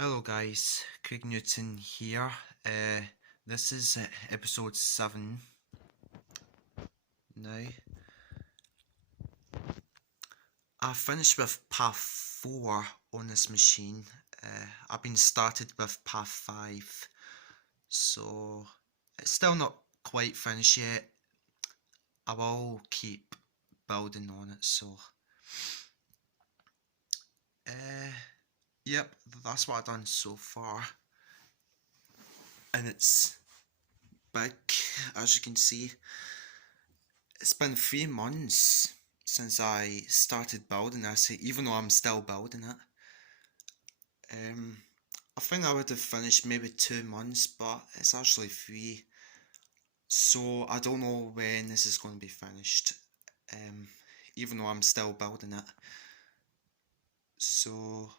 Hello guys, Craig Newton here. This is episode 7 now. I finished with path 4 on this machine. I've been started with path 5, so it's still not quite finished yet. I will keep building on it, so yep, that's what I've done so far, and it's big, as you can see. It's been 3 months since I started building this, even though I'm still building it. I think I would have finished maybe 2 months, but it's actually 3. So I don't know when this is going to be finished, even though I'm still building it. So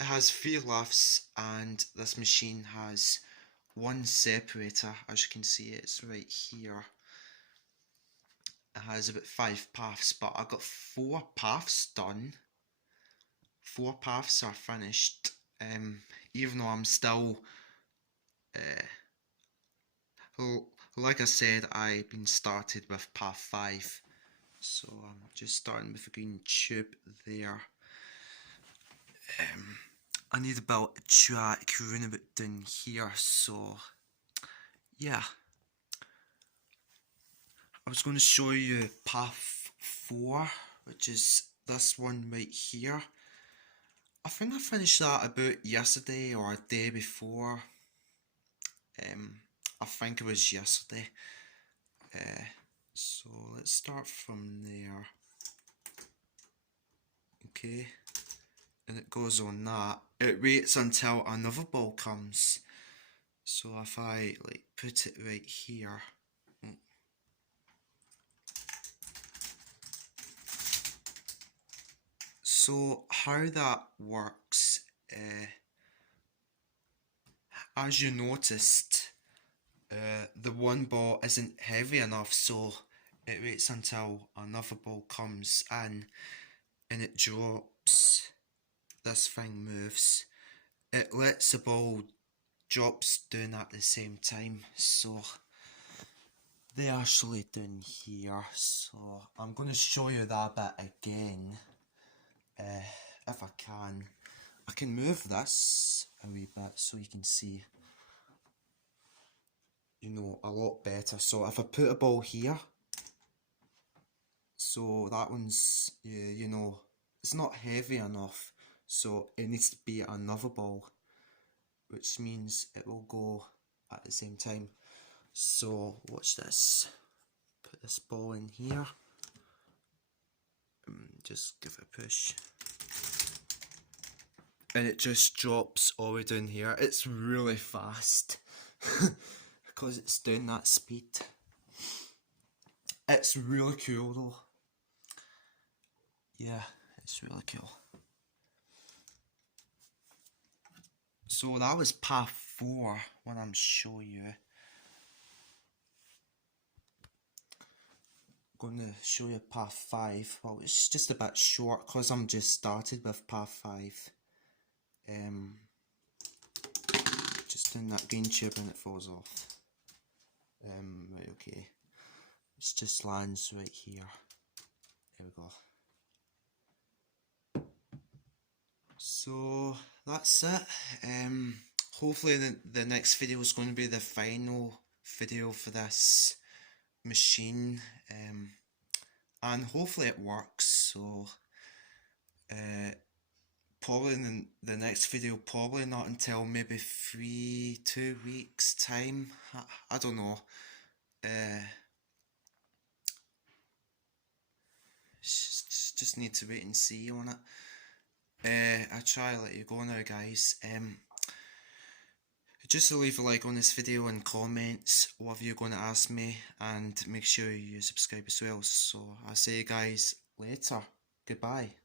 it has 3 lifts, and this machine has 1 separator. As you can see, it's right here. It has about 5 paths, but I got 4 paths done. 4 paths are finished, even though I'm still, like I said, I've been started with path 5, so I'm just starting with a green tube there. I need to build a track roundabout down here, so yeah. I was going to show you path 4, which is this one right here. I think I finished that about yesterday or a day before. I think it was yesterday. So let's start from there. Okay, and it goes on that. It waits until another ball comes. So if I put it right here. So how that works, as you noticed, the one ball isn't heavy enough, so it waits until another ball comes in and it drops. This thing moves. It lets the ball drops down at the same time, so they actually down here. So I'm going to show you that bit again. If I can. I can move this a wee bit so you can see, a lot better. So if I put a ball here, so that one's, it's not heavy enough, so it needs to be another ball, which means it will go at the same time. So watch this. Put this ball in here. Just give it a push. And it just drops all the way down here. It's really fast because it's doing that speed. It's really cool though. Yeah, it's really cool. So that was path 4, what I'm showing you. I'm going to show you path 5. Well, it's just a bit short because I'm just started with path 5. Just doing that green tube and it falls off. Right, okay. It just lands right here. There we go. So that's it. Hopefully the next video is going to be the final video for this machine, and hopefully it works. So probably in the next video, probably not until maybe 2 weeks time. I don't know. Just need to wait and see on it. I try to let you go now, guys. Just to leave a like on this video and comments whatever you're going to ask me, and make sure you subscribe as well. So I'll see you guys later. Goodbye.